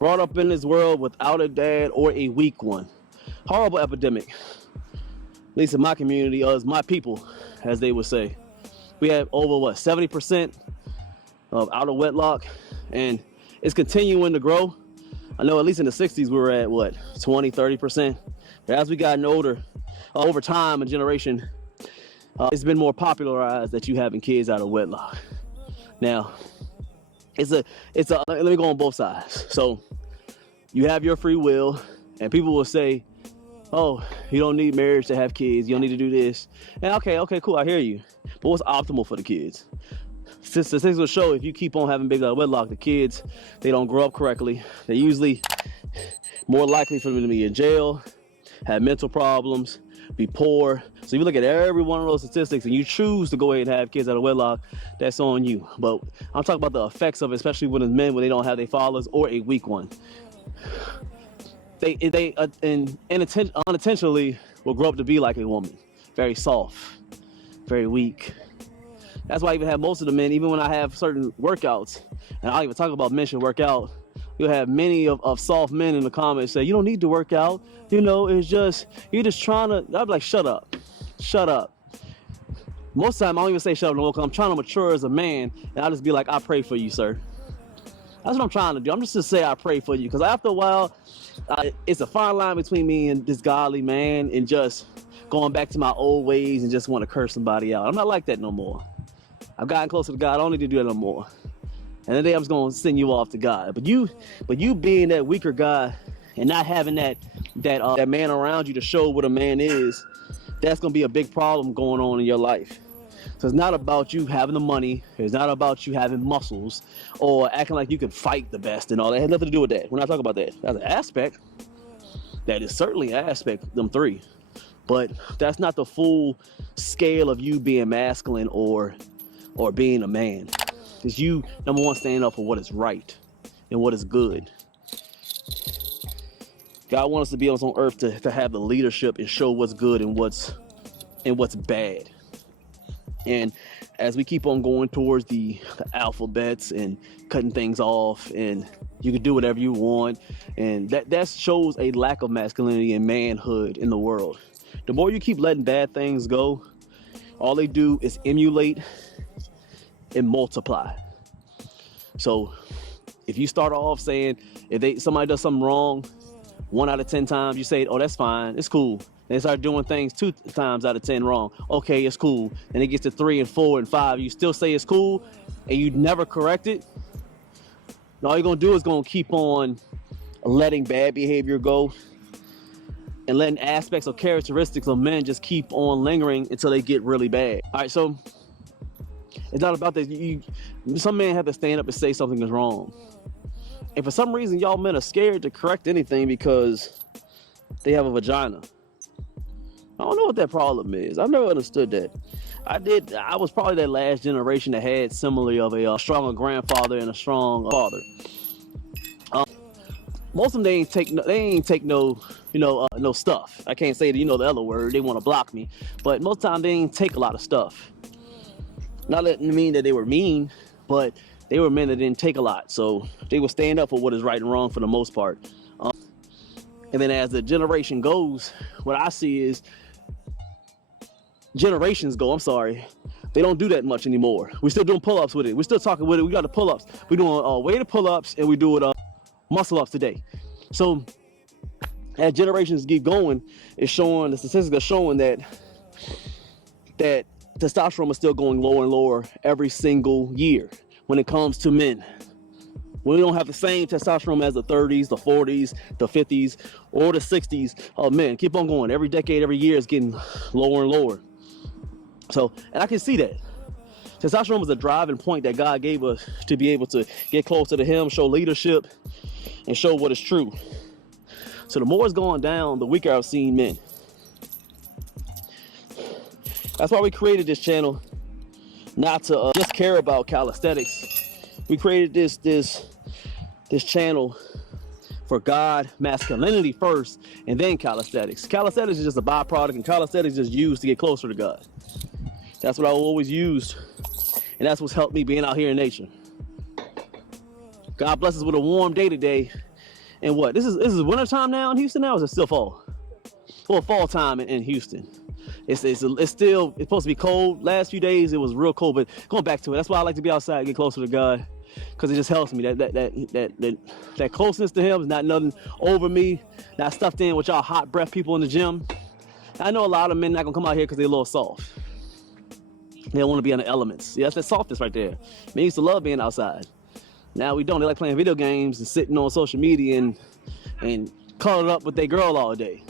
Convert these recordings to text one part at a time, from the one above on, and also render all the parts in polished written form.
brought up in this world without a dad or a weak one. Horrible epidemic. At least in my community, as my people, as they would say. We have over, what, 70% of out of wedlock, and it's continuing to grow. I know at least in the 60s we were at, what, 20, 30%. But as we gotten older, over time, a generation, it's been more popularized that you having kids out of wedlock. Now, let me go on both sides. So you have your free will, and people will say, oh, you don't need marriage to have kids, you don't need to do this. And okay, cool, I hear you. But what's optimal for the kids? Statistics will show if you keep on having big out of wedlock, the kids, they don't grow up correctly. They're usually more likely for them to be in jail, have mental problems, be poor. So if you look at every one of those statistics and you choose to go ahead and have kids out of wedlock, that's on you. But I'm talking about the effects of it, especially when it's men, when they don't have their fathers or a weak one. They unintentionally will grow up to be like a woman, very soft, very weak. That's why I even have most of the men, even when I have certain workouts, and I'll even talk about men should work out, you'll have many of soft men in the comments say, you don't need to work out, you know, it's just, you're just trying to, I'm like, shut up. Most of the time, I don't even say shut up no more, because I'm trying to mature as a man, and I'll just be like, I pray for you, sir. That's what I'm trying to do. I'm just to say I pray for you, because after a while, it's a fine line between me and this godly man and just going back to my old ways and just want to curse somebody out. I'm not like that no more. I've gotten closer to God. I don't need to do that no more. And then I'm just going to send you off to God. But you being that weaker guy and not having that man around you to show what a man is, that's going to be a big problem going on in your life. So it's not about you having the money. It's not about you having muscles or acting like you can fight the best and all that. It has nothing to do with that. We're not talking about that. That's an aspect. That is certainly an aspect, them three. But that's not the full scale of you being masculine or being a man. It's you, number one, standing up for what is right and what is good. God wants us to be on earth to have the leadership and show what's good and what's bad. And as we keep on going towards the alphabets and cutting things off, and you can do whatever you want, and that shows a lack of masculinity and manhood in the world. The more you keep letting bad things go, all they do is emulate and multiply. So if you start off saying, if somebody does something wrong 1 out of 10 times, you say, oh, that's fine, it's cool. They start doing things 2 times out of 10 wrong. Okay, it's cool. And it gets to 3 and 4 and 5. You still say it's cool and you never correct it. And all you're going to do is going to keep on letting bad behavior go and letting aspects or characteristics of men just keep on lingering until they get really bad. All right, so it's not about that. Some men have to stand up and say something is wrong. And for some reason, y'all men are scared to correct anything because they have a vagina. I don't know what that problem is. I've never understood that. I was probably that last generation that had similarly of a stronger grandfather and a strong father. Most of them, they ain't take no stuff. I can't say the other word. They want to block me, but most of the time they ain't take a lot of stuff. Not that mean that they were mean, but they were men that didn't take a lot. So they would stand up for what is right and wrong for the most part. And then as the generation goes, what I see is generations go, they don't do that much anymore. We're still doing pull-ups with it. We're still talking with it. We got the pull-ups. We're doing weighted pull-ups, and we do it muscle-ups today. So as generations keep going, the statistics are showing that testosterone is still going lower and lower every single year when it comes to men. We don't have the same testosterone as the 30s, the 40s, the 50s, or the 60s of men. Keep on going. Every decade, every year is getting lower and lower. So, and I can see that. Testosterone was a driving point that God gave us to be able to get closer to Him, show leadership, and show what is true. So the more it's going down, the weaker I've seen men. That's why we created this channel, not to just care about calisthenics. We created this channel for God, masculinity first, and then calisthenics. Calisthenics is just a byproduct, and calisthenics is used to get closer to God. That's what I always used, and that's what's helped me being out here in nature. God bless us with a warm day today, And what? This is winter time now in Houston now, or is it still fall? Well, fall time in Houston. It's still, it's supposed to be cold. Last few days it was real cold, but going back to it, that's why I like to be outside, get closer to God, because it just helps me. That closeness to Him is not nothing over me, not stuffed in with y'all hot breath people in the gym. I know a lot of men not gonna come out here because they're a little soft. They don't want to be in the elements. Yeah, that's that softness right there. Men used to love being outside. Now we don't. They like playing video games and sitting on social media and cuddled up with their girl all day.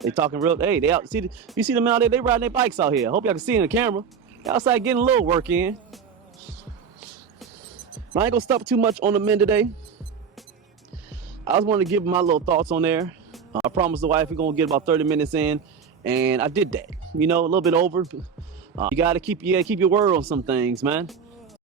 They talking real. Hey, they out. You see them out there? They riding their bikes out here. I hope y'all can see in the camera. They outside getting a little work in. I ain't gonna stop too much on the men today. I just wanted to give my little thoughts on there. I promised the wife we're gonna get about 30 minutes in, and I did that. You know, a little bit over. You gotta keep your word on some things, man.